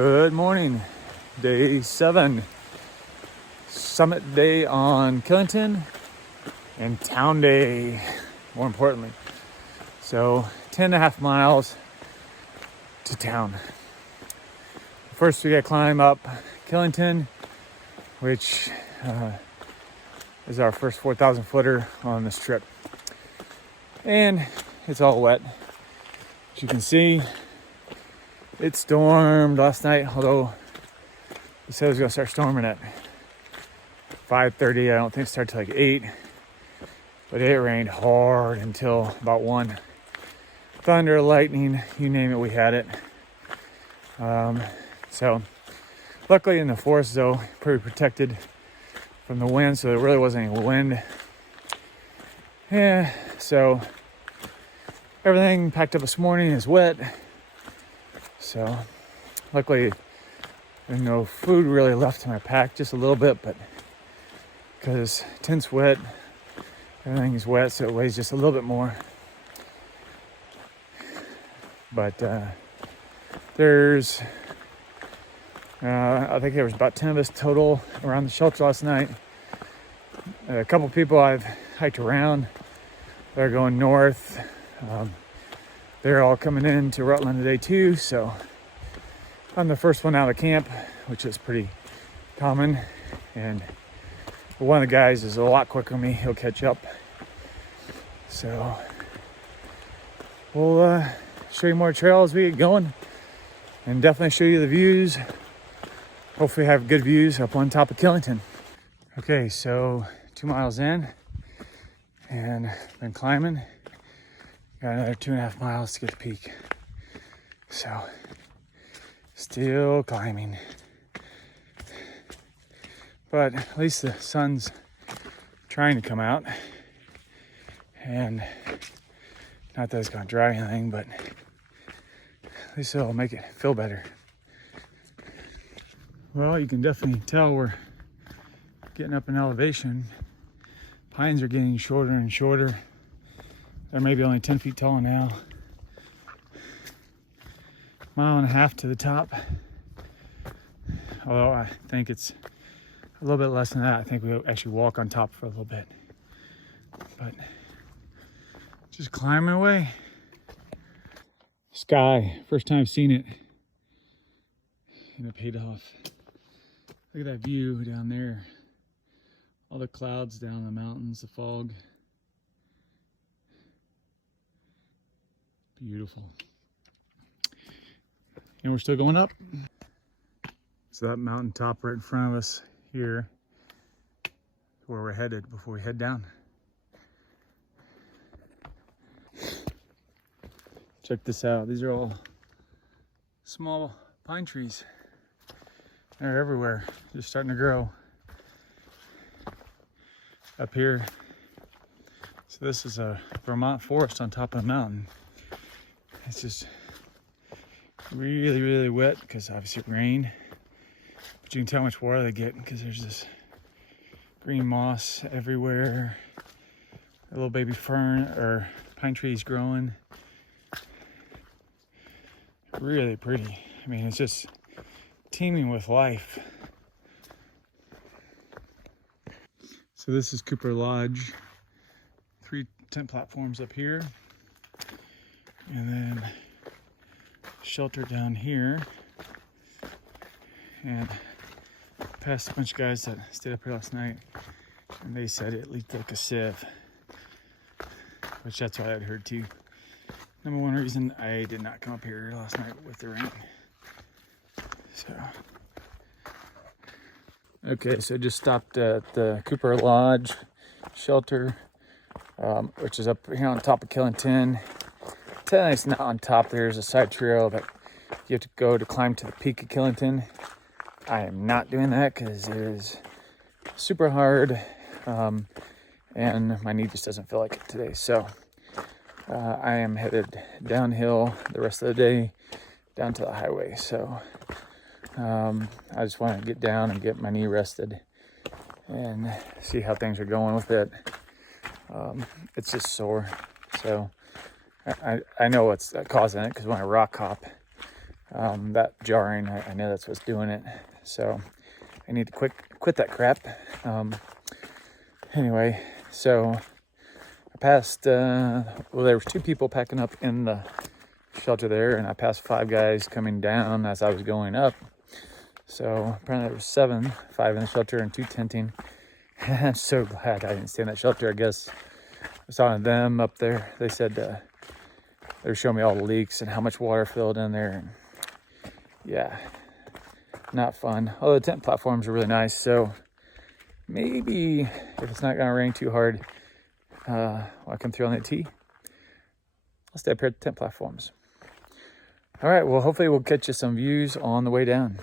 Good morning, day 7, summit day on Killington, and town day, more importantly. So 10.5 miles to town. First we gotta climb up Killington, which is our first 4,000 footer on this trip. And it's all wet. As you can see, it stormed last night, although it said it was gonna start storming at 5:30. I don't think it started till like 8, but it rained hard until about 1. Thunder, lightning, you name it, we had it. So luckily in the forest though, pretty protected from the wind, so there really wasn't any wind. Yeah, so everything packed up this morning is wet. So luckily there's no food really left in my pack, just a little bit, but because tent's wet, everything's wet, so it weighs just a little bit more. But there's I think there was about 10 of us total around the shelter last night. A couple people I've hiked around. They're going north. They're all coming in to Rutland today too, so I'm the first one out of camp, which is pretty common. And one of the guys is a lot quicker than me. He'll catch up. So we'll show you more trails as we get going, and definitely show you the views. Hopefully have good views up on top of Killington. Okay, so 2 miles in and been climbing. Got another 2.5 miles to get to the peak. So still climbing. But at least the sun's trying to come out. And not that it's gonna dry anything, but at least it'll make it feel better. Well, you can definitely tell we're getting up in elevation. Pines are getting shorter and shorter. They're maybe only 10 feet tall now. 1.5 miles to the top. Although I think it's a little bit less than that. I think we'll actually walk on top for a little bit. But just climbing away. Sky, first time seeing it. And it paid off. Look at that view down there. All the clouds down the mountains, the fog. Beautiful. And we're still going up. So that mountain top right in front of us here is where we're headed before we head down. Check this out. These are all small pine trees. They're everywhere, just starting to grow. Up here, so this is a Vermont Forest on top of a mountain. It's just really, really wet because obviously it rained. But you can tell how much water they get because there's this green moss everywhere. A little baby fern or pine trees growing. Really pretty. I mean, it's just teeming with life. So this is Cooper Lodge. 3 tent platforms up here. And then shelter down here. And passed a bunch of guys that stayed up here last night, and they said it leaked like a sieve, which that's what I'd heard too. Number one reason I did not come up here last night with the rain. So okay, so just stopped at the Cooper Lodge shelter, which is up here on top of Killington. Technically it's not on top, there's a side trail that you have to go to climb to the peak of Killington. I am not doing that because it is super hard, and my knee just doesn't feel like it today. So I am headed downhill the rest of the day down to the highway. So I just want to get down and get my knee rested and see how things are going with it. It's just sore. So I know what's causing it, because when I rock hop, That jarring, I know that's what's doing it. So I need to quit that crap. Anyway, so I passed, well, there was 2 people packing up in the shelter there, and I passed 5 guys coming down as I was going up. So apparently there was 7, 5 in the shelter and 2 tenting. I'm so glad I didn't stay in that shelter. I guess I was talking to them up there. They said they were showing me all the leaks and how much water filled in there. And yeah, not fun. Although the tent platforms are really nice. So maybe if it's not gonna rain too hard, while I come through on the T, I'll stay up here at the tent platforms. All right, well, hopefully we'll catch you some views on the way down.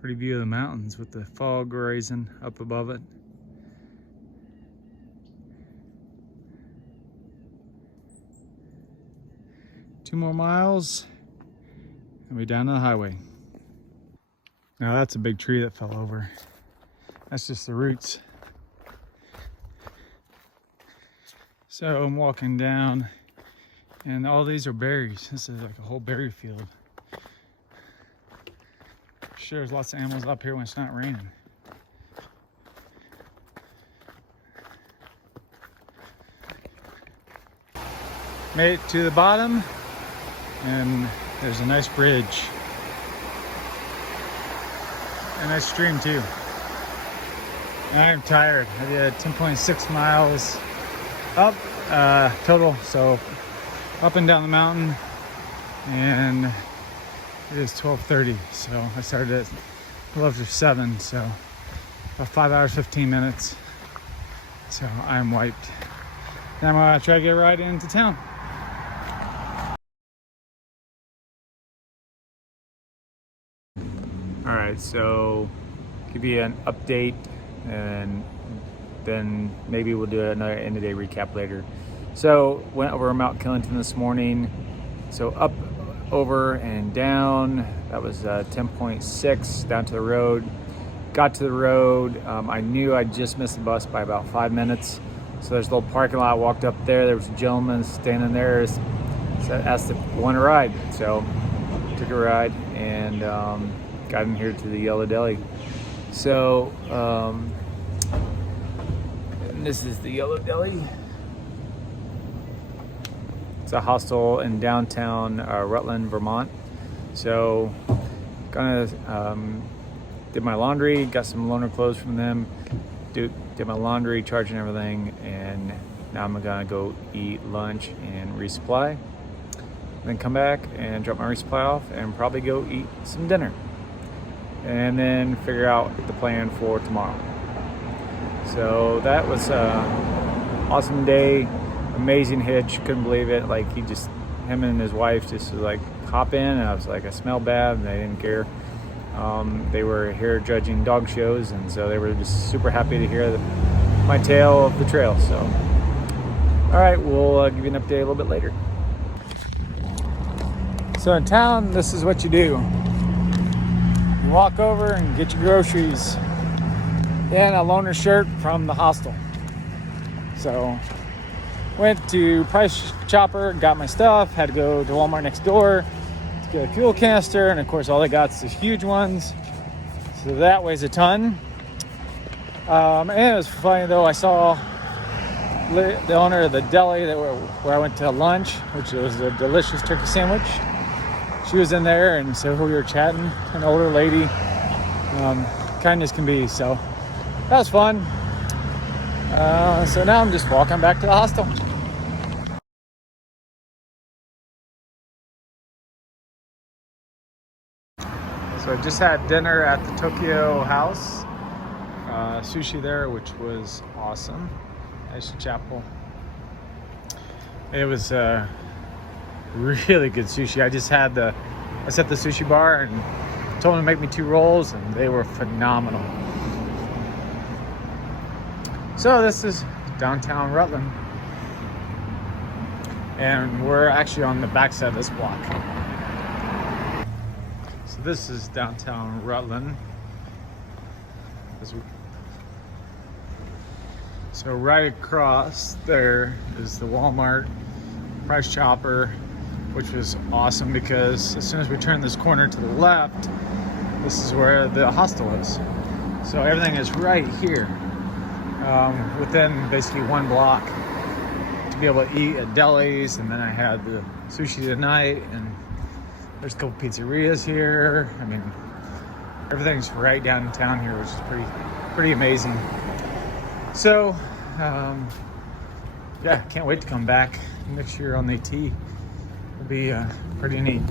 Pretty view of the mountains with the fog rising up above it. Two more miles and we're down to the highway. Now that's a big tree that fell over. That's just the roots. So I'm walking down and all these are berries. This is like a whole berry field. Sure, there's lots of animals up here when it's not raining. Made it to the bottom, and there's a nice bridge. A nice stream too. And I'm tired. I did 10.6 miles up total, so up and down the mountain, and it is 12:30, so I started at a little after 7, so about 5 hours, 15 minutes. So I'm wiped. Now I'm gonna try to get a ride into town. All right, so give you an update, and then maybe we'll do another end of day recap later. So went over Mount Killington this morning. So up, over, and down. That was 10.6 down to the road. Got to the road. I knew I just missed the bus by about 5 minutes. So there's a little parking lot. I walked up there. There was a gentleman standing there. So I asked if he wanted a ride. So took a ride and got in here to the Yellow Deli. So and this is the Yellow Deli. It's a hostel in downtown Rutland, Vermont. So gonna did my laundry, got some loaner clothes from them, did my laundry, charging everything, and now I'm gonna go eat lunch and resupply. Then come back and drop my resupply off and probably go eat some dinner. And then figure out the plan for tomorrow. So that was an awesome day. Amazing hitch, couldn't believe it. Like him and his wife just like hop in, and I was like, I smell bad, and they didn't care. They were here judging dog shows, and so they were just super happy to hear my tale of the trail. So, all right, we'll give you an update a little bit later. So in town, this is what you do. You walk over and get your groceries, then a loaner shirt from the hostel. So went to Price Chopper, got my stuff, had to go to Walmart next door to get a fuel canister, and of course all they got is the huge ones, so that weighs a ton. And it was funny though, I saw the owner of the deli where I went to lunch, which was a delicious turkey sandwich. She was in there, and so we were chatting, an older lady, kind as can be, so that was fun. So now I'm just walking back to the hostel. So I just had dinner at the Tokyo House, sushi there, which was awesome. Aisha Chapel. It was really good sushi. I set the sushi bar and told them to make me 2 rolls, and they were phenomenal. So this is downtown Rutland, and we're actually on the backside of this block. So this is downtown Rutland. So right across there is the Walmart, Price Chopper, which was awesome because as soon as we turned this corner to the left, this is where the hostel is. So everything is right here, within basically 1 block, to be able to eat at delis. And then I had the sushi tonight, and there's a couple pizzerias here. I mean, everything's right downtown here, which is pretty amazing. So, yeah, can't wait to come back next year on the AT. It'll be pretty neat.